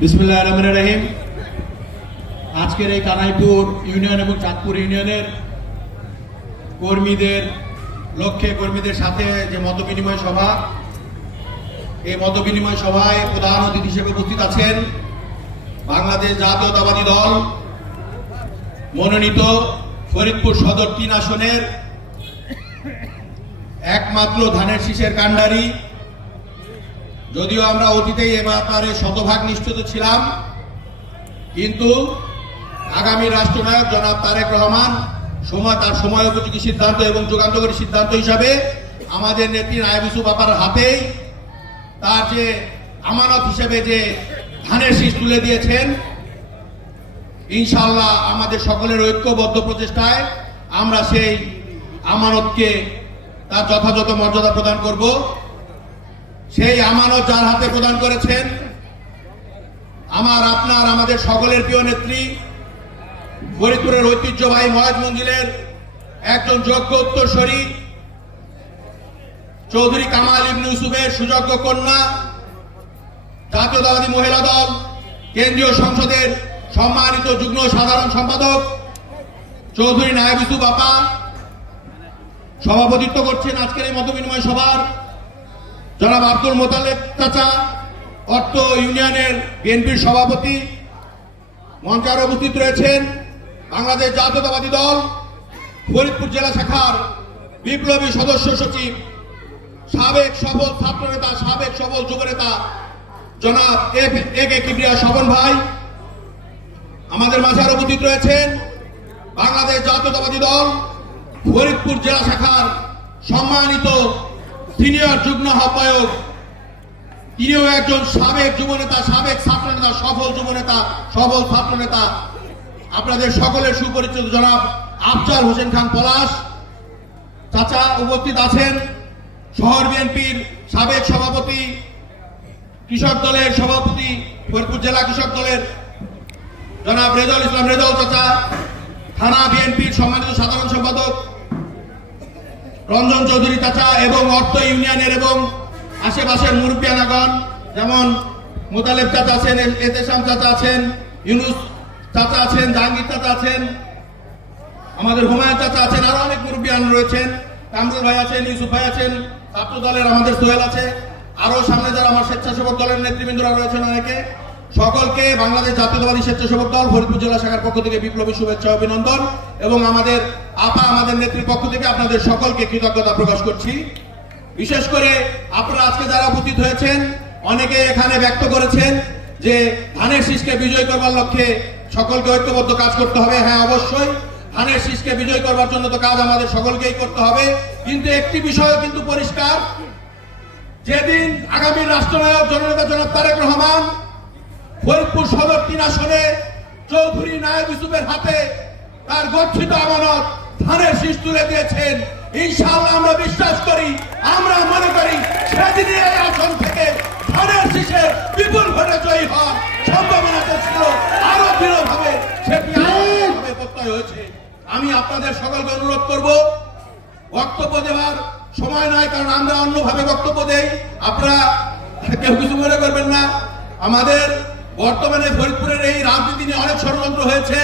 বিসমুল্লাহ আজকের এই কানাইপুর ইউনিয়ন এবং চাঁদপুর ইউনিয়নের কর্মীদের লক্ষ্যে, কর্মীদের সাথে যে মত বিনিময় সভা, এই মত বিনিময় সভায় প্রধান অতিথি হিসেবে উপস্থিত আছেন বাংলাদেশ জাতীয়তাবাদী দল, মনোনীত ফরিদপুর সদর তিন আসনের একমাত্র ধানের শীষের কাণ্ডারি যদিও আমরা অতীতেই এ ব্যাপারে শতভাগ নিশ্চিত ছিলাম, কিন্তু আগামী রাষ্ট্রনায়ক জনাব তারেক রহমান সময় তার সময় উপযোগী সিদ্ধান্ত এবং যুগান্তকারী সিদ্ধান্ত হিসাবে আমাদের নেত্রী নায়বিসু বাবার হাতেই তার যে আমানত হিসেবে যে ধানের শীষ তুলে দিয়েছেন ইনশাল্লাহ আমাদের সকলের ঐক্যবদ্ধ প্রচেষ্টায় আমরা সেই আমানতকে তার যথাযথ মর্যাদা প্রদান করব। সেই আমানত যার হাতে প্রদান করেছেন, আমার, আপনার, আমাদের সকলের প্রিয় নেত্রী, ফরিদপুরের ঐতিহ্যবাহী মহাজ মঞ্জিলের একজন যোগ্য উত্তরসরী চৌধুরী কামাল ইবনু ইউসুফের সুযোগ্য কন্যা, জাতীয়তাবাদী মহিলা দল, কেন্দ্রীয় সংসদের সম্মানিত যুগ্ম সাধারণ সম্পাদক, চৌধুরী নায়েব ইউসুফ আপা, সভাপতিত্ব করছেন আজকের এই মতবিনিময় সভার জনাব আব্দুল মোতালেব চাচা, অর্থ ইউনিয়নের বিএনপির সভাপতি, মঞ্চে আরও উপস্থিত রয়েছেন বাংলাদেশ জাতীয়তাবাদী দল, ফরিদপুর জেলা শাখার বিপ্লবী সদস্য সচিব, সাবেক সফল ছাত্র নেতা সাবেক সফল যুব নেতা জনাব এ কে কিবরিয়া স্বপন ভাই। আমাদের মাঝে আরও উপস্থিত রয়েছেন বাংলাদেশ জাতীয়তাবাদী দল, ফরিদপুর জেলা শাখার সম্মানিত সিনিয়র যুগ্ম আহ্বায়ক, তিনিও একজন সাবেক যুবনেতা, সাবেক ছাত্র নেতা সফল যুবনেতা, সফল ছাত্র নেতা আপনাদের সকলের সুপরিচিত জনাব আফজাল হোসেন খান পলাশ। চাচা উপস্থিত আছেন, শহর বিএনপির সাবেক সভাপতি, কৃষক দলের সভাপতি, ফরিদপুর জেলা কৃষক দলের জনাব রেজাউল ইসলাম রেজাউল চাচা, থানা বিএনপির সম্মানিত সাধারণ সম্পাদক রঞ্জন চৌধুরী চাচা এবং অর্থ ইউনিয়নের এবং আশেপাশের মুরব্বিয়ানাগণ, যেমন মোতালেব চাচা আছেন এতেশাম চাচা আছেন, ইউনুস চাচা আছেন, জাহাঙ্গীর চাচা আছেন, আমাদের হুমায়ুন চাচা আছেন, আরও অনেক মুরব্বিয়ান রয়েছেন, কামরুল ভাই আছেন, ইউসুফ ভাই আছেন ছাত্র দলের আমাদের সোহেল আছে, আরও সামনে যারা আমার স্বেচ্ছাসেবক দলের নেতৃবৃন্দরা রয়েছেন অনেকে। সকলকে বাংলাদেশ জাতীয়তাবাদী স্বেচ্ছাসেবক দল, ফরিদপুর জেলা শাখার পক্ষ থেকে বিপ্লবী শুভেচ্ছা, অভিনন্দন। এবং আমাদের আপা, আমাদের নেত্রীর পক্ষ থেকে আপনাদের সকলকে কৃতজ্ঞতা প্রকাশ করছি। বিশেষ করে আপনারা আজকে যারা উপস্থিত হয়েছেন, অনেকে এখানে ব্যক্ত করেছেন যে ধানের শীষকে বিজয় করবার লক্ষ্যে সকলকে ঐক্যবদ্ধ কাজ করতে হবে। হ্যাঁ অবশ্যই, ধানের শীষকে বিজয় করবার জন্য তো কাজ আমাদের সকলকেই করতে হবে। কিন্তু একটি বিষয় কিন্তু পরিষ্কার, যেদিন আগামী রাষ্ট্রনায়ক জননেতা জনাব তারেক রহমান ফরিদপুর সদর তিন আসনে চৌধুরী নায়ক ইউসুফের হাতে তার গচ্ছিত আমানত ধানের শীষ তুলে দিয়েছেন। ইনশাআল্লাহ আমরা বিশ্বাস করি আমরা মনে করি সেদিনই এই আসন থেকে ধানের শীষের বিপুল ভোটে জয়ী হওয়ার সম্ভাবনা তো ছিল আরও দৃঢ়ভাবে সেটি প্রত্যয় হয়েছে। আমি আপনাদের সকলকে অনুরোধ করব বক্তব্য দেওয়ার সময় নয় কারণ আমরা অন্যভাবে বক্তব্য দেই। আপনারা কেউ কিছু মনে করবেন না। আমাদের বর্তমানে ফরিদপুরের এই রাজনীতি নিয়ে অনেক ষড়যন্ত্র হয়েছে।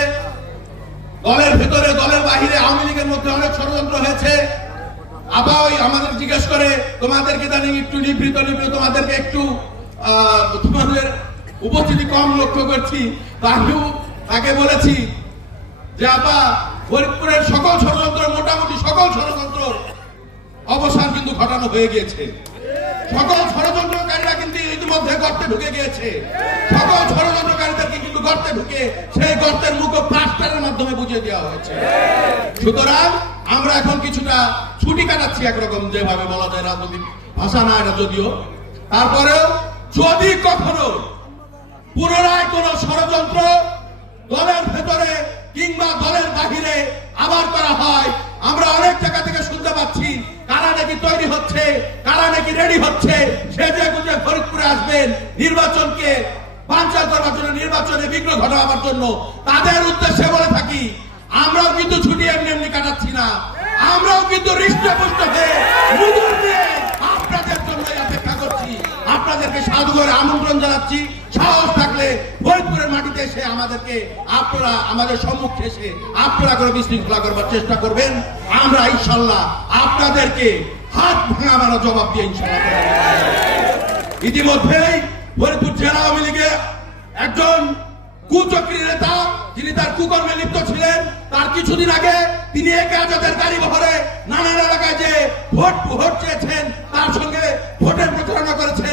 দলের ভিতরে, দলের বাহিরে আওয়ামী লীগের মধ্যে অনেক ষড়যন্ত্র হয়েছে। আবার ওই আমাদের জিজ্ঞেস করে তোমাদেরকে জানি একটু নিবৃত নিবৃত তোমাদেরকে একটু তোমাদের উপস্থিতি কম লক্ষ্য করছি। তা তাকে বলেছি যে, আপা, ফরিদপুরের সকল ষড়যন্ত্র, মোটামুটি সকল ষড়যন্ত্র অবসান কিন্তু ঘটানো হয়ে গিয়েছে। সকল ষড়যন্ত্রকারীরা কিন্তু ইতিমধ্যে গর্তে ঢুকে গিয়েছে। সকল ষড়যন্ত্রকারীদেরকে কিন্তু গর্তে ঢুকে সেই গর্তের মুখ প্লাস্টারের মাধ্যমে বুঝিয়ে দেওয়া হয়েছে। সুতরাং আমরা এখন কিছুটা ছুটি কাটাচ্ছি একরকম যেভাবে বলা যায় রাজনৈতিক ভাষা না এটা যদিও। তারপরেও যদি কখনো পুনরায় কোন ষড়যন্ত্র দলের ভেতরে কিংবা দলের বাহিরে আবার করা হয়, আমরা অনেক জায়গা থেকে শুনতে পাচ্ছি কারা নাকি তৈরি হচ্ছে? কারা নাকি রেডি হচ্ছে? সে যে গুজে ফরিদপুরে আসবেন। নির্বাচনকে পঞ্চায়েত নির্বাচনে বিঘ্ন ঘটাবার জন্য। তাদের উদ্দেশ্যে বলে থাকি, আমরাও কিন্তু ছুটি এমনি এমনি কাটাচ্ছি না। আমরাও কিন্তু হৃষ্টপুষ্ট হয়ে মুগুর দিয়ে আপনাদের জন্য অপেক্ষা করছি জাদুঘরে আমন্ত্রণ জানাচ্ছি। সাহস থাকলে ফরিদপুরের মাটিতে এসে আমাদেরকে আপনারা আমাদের সম্মুখে এসে আপনারা করে বিশৃঙ্খলা করবার চেষ্টা করবেন। আমরা ইনশাল্লাহ আপনাদেরকে হাত ভাঙা মারা জবাব দিয়ে ইনশাল্লাহ। ইতিমধ্যেই ফরিদপুর জেলা আওয়ামী লীগের একজন কুচক্রী নেতা, যিনি তার কুকর্মে লিপ্ত ছিলেন, তার কিছুদিন আগে তিনি একে আজাদের গাড়ি বহরে নানান এলাকায় যে ভোট ভোট চেয়েছেন, তার সঙ্গে ভোটের প্রচারণা করেছেন।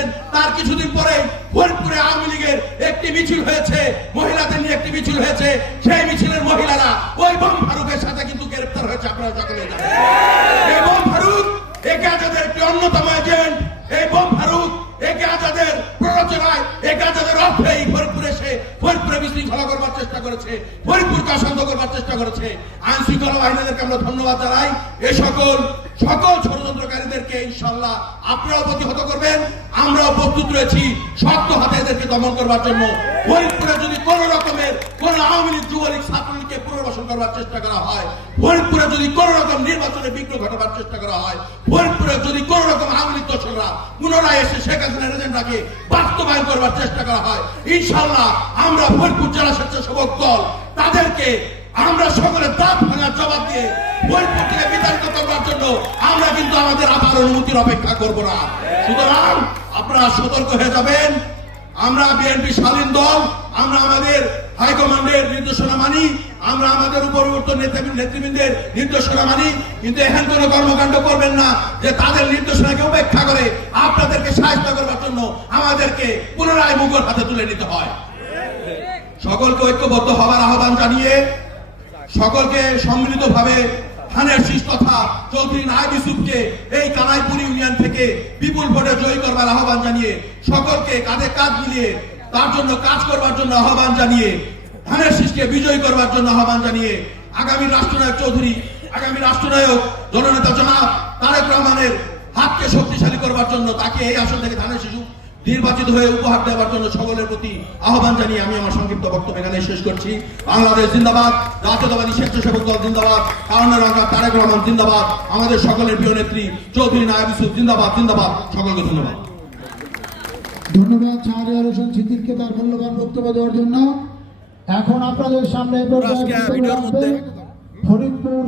মিছিল হয়েছে, মহিলাদের নিয়ে একটি মিছিল হয়েছে, সেই মিছিলের মহিলারা ওই বম ফারুকের সাথে কিন্তু গ্রেপ্তার হয়েছে, আপনারা সকলে এই বম ফারুক একে আজাদের একটি অন্যতম এজেন্ট। এই বম ফারুক একে আজাদের প্ররোচনায় একে আজাদের অর্থে এই ফরিদপুরে এসে ফরিদপুরে বিশৃঙ্খলা করবার চেষ্টা করেছে, ফরিদপুরকে অশান্ত করবার চেষ্টা করেছে। আইন শৃঙ্খলা বাহিনীদেরকে আমরা ধন্যবাদ জানাই। এ সকল সকল ষড়যন্ত্রকারীদেরকে ইনশাল্লাহ আপনারাও প্রতিহত করবেন, আমরাও প্রস্তুত রয়েছি শক্ত হাতে এদেরকে দমন করবার জন্য। ফরিদপুরে যদি কোন রকমের কোন আওয়ামী লীগ, যুবলীগ, ছাত্রলীগকে পুনর্বাসন করবার চেষ্টা করা হয়, ফরিদপুরে যদি কোন রকম নির্বাচনে বিঘ্ন ঘটাবার চেষ্টা করা হয়, ফরিদপুরে যদি কোন রকম আওয়ামী লীগ দর্শকরা পুনরায় এসে শেখ হাসিনার এজেন্ডাকে বাস্তবায়ন করবার চেষ্টা করা হয় ইনশাল্লাহ আমরা ফরিদপুর জেলা স্বেচ্ছাসেবক দল তাদেরকে আমরা সকলে দাঁত ভাঙার জবাব দিয়ে ফরিদপুর থেকে বিতাড়িত করবার জন্য আমরা কিন্তু আমাদের আবার অনুমতির অপেক্ষা করব না। সুতরাং আপনারা সতর্ক হয়ে যাবেন। আমরা বিএনপি স্বাধীন দল, আমরা আমাদের হাইকমান্ডের নির্দেশনা মানি, আমরা আমাদের উপরবর্তী নেতৃবৃন্দের নির্দেশনা মানি, কিন্তু এখন কোন কর্মকাণ্ড করবেন না যে তাদের নির্দেশনাকে উপেক্ষা করে আপনাদেরকে সাহায্য করবার জন্য আমাদেরকে পুনরায় মুঘল হাতে তুলে নিতে হয়। সকলকে ঐক্যবদ্ধ হবার আহ্বান জানিয়ে সকলকে সম্মিলিতভাবে ধানের শীষ তথা চৌধুরী ইউসুফকে এই কানাইপুর ইউনিয়ন থেকে বিপুল ভোটে জয়ী করবার আহ্বান জানিয়ে সকলকে কাঁধে কাঁধ মিলিয়ে তার জন্য কাজ করবার জন্য আহ্বান জানিয়ে ধানের শীষকে বিজয়ী করবার জন্য আহ্বান জানিয়ে আগামী রাষ্ট্রনায়ক চৌধুরী, আগামী রাষ্ট্রনায়ক জননেতা জনাব তারেক রহমানের হাতকে শক্তিশালী করবার জন্য তাকে এই আসন থেকে ধানের শিশু নির্বাচিত হয়ে উপহার দেওয়ার জন্য সকলের প্রতি আহ্বান জানিয়ে আমি আমার সংক্ষিপ্ত বক্তব্য এখানে শেষ করছি। বাংলাদেশ জিন্দাবাদ, জাতীয়তাবাদী স্বেচ্ছাসেবক দল জিন্দাবাদ কারণের রঙা তারেক রহমান জিন্দাবাদ, আমাদের সকলের প্রিয় নেত্রী চৌধুরী নায়ব ইউসুফ জিন্দাবাদ জিন্দাবাদ। সকলকে ধন্যবাদ। ধন্যবাদ শাহরিয়ার হোসেন সিদ্দিককে তার মূল্যবান বক্তব্য দেওয়ার জন্য। এখন আপনাদের সামনে ফরিদপুর